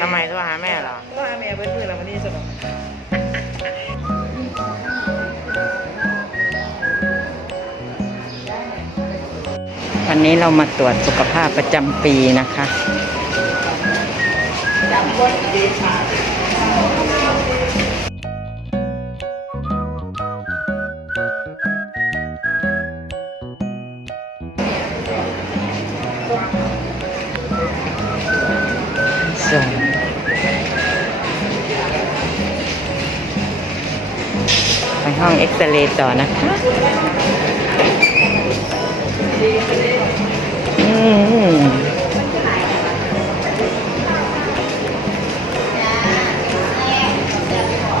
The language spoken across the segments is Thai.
ทำไมโทรหาแม่เหรอก็หาแม่เบิ้ลมือแล้ววันนี้สนุกวันนี้เรามาตรวจสุขภาพประจำปีนะคะส่ ห้องเอ็กซเรย์ต่อนะคะอืม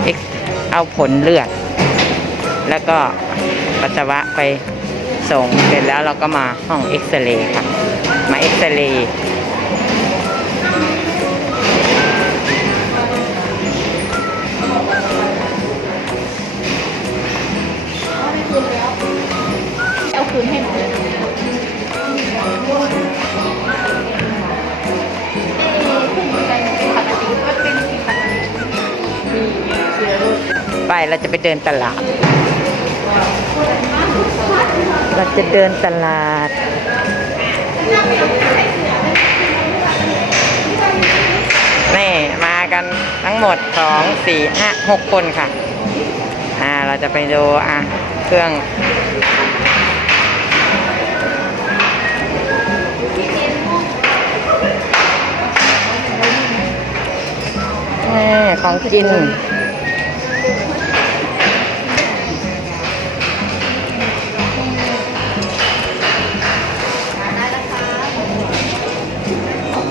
เอ็กเอาผลเลือด แล้วก็ปัสสาวะไปส่งเสร็จแล้วเราก็มาห้องเอ็กซเรย์ค่ะ มาเอ็กซเรย์ คืนให้หนูเลยไปเราจะไปเดินตลาด เราจะเดินตลาด นี่ มากันทั้งหมดสองสี่ห้าหกคนค่ะ อ่า เราจะไปดูอะ เครื่อง ของกิน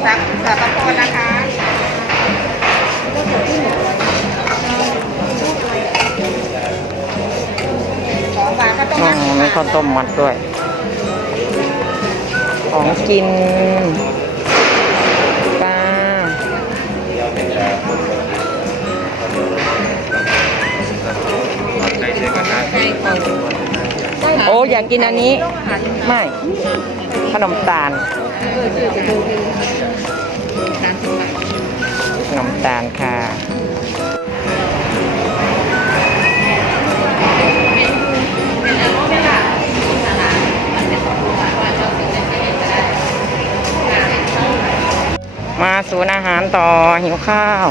สักสักตะโพนนะคะของฝากก็ต้องอ๋อมามีข้าวต้มมัดด้วย ของกิน โอ้อยากกินอันนี้ ไม่ ขนมตาล ขนมตาลค่ะ มาศูนย์อาหารต่อหิวข้าว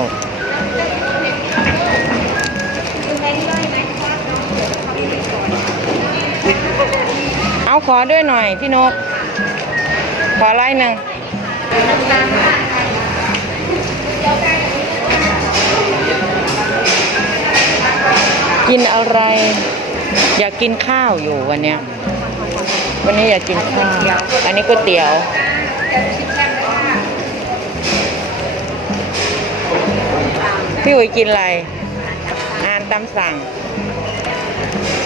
เอาขอด้วยหน่อยพี่นก ขอไล่หนึ่งกินอะไร อยากกินข้าวอยู่วันเนี้ย วันนี้อยากกินข้าว อันนี้ก๋วยเตี๋ยว พี่อุ๋ยกินอะไรอาหารตามสั่ง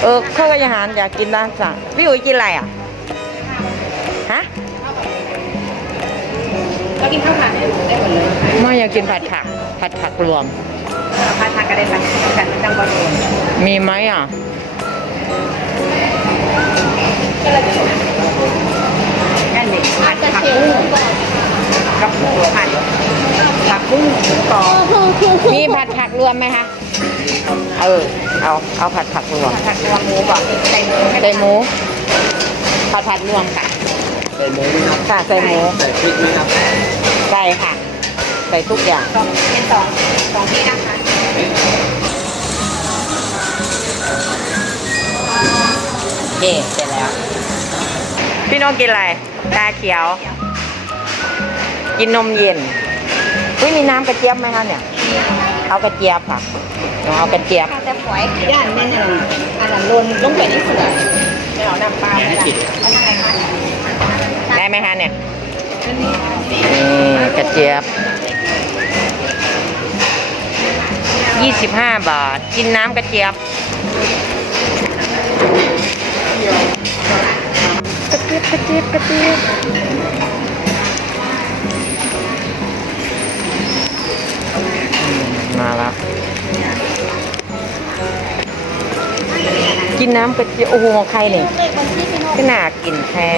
เออข้าวกระยาหารอยากกินตามสั่งพี่อุ๋ยกินอะไรอะ ฮะเรากินข้าวผัดได้ได้หมดเลยไม่อยากกินผัดผัก ผัดผักรวมผัดผักก็ได้ผัดกันจังบอลโอนมีไหมอะนั่นเด็กผัดผักบุ้งกับหมูผัดผักบุ้งหมูกรอบ มีผัดผักรวมไหมคะ เออ เอา เอาผัดผักรวม ผัดตัวหมูบอกใส่หมูใส่หมู ผัดผัดรวมค่ะ ใส่หมูไหมครับค่ะใส่หมู ใส่พริกไหมครับใส่ค่ะ ใส่ทุกอย่าง สองเป็นสองสองที่นะคะเย่เสร็จแล้ว พี่โนกินอะไรชาเขียว กินนมเย็น อุ้ยมีน้ำกระเจี๊ยบไหมคะเนี่ย เอากระเจี๊ยบค่ะหนูเอากระเจี๊ยบข้าวแต่ฝอยย่านแม่นอันอันนั้นลนลงไปในเสือไม่เอาน้ำเปล่าไม่ได้อันนั้นอะไรมันได้ไหมคะเนี่ยนี่กระเจี๊ยบยี่สิบห้าบาท กินน้ำกระเจี๊ยบกระเจี๊ยบกระเจี๊ยบกระเจี๊ยบ มาแล้วกินน้ำกระเจี๊ยบโอ้โหของใครเนี่ยขนาดกินแท้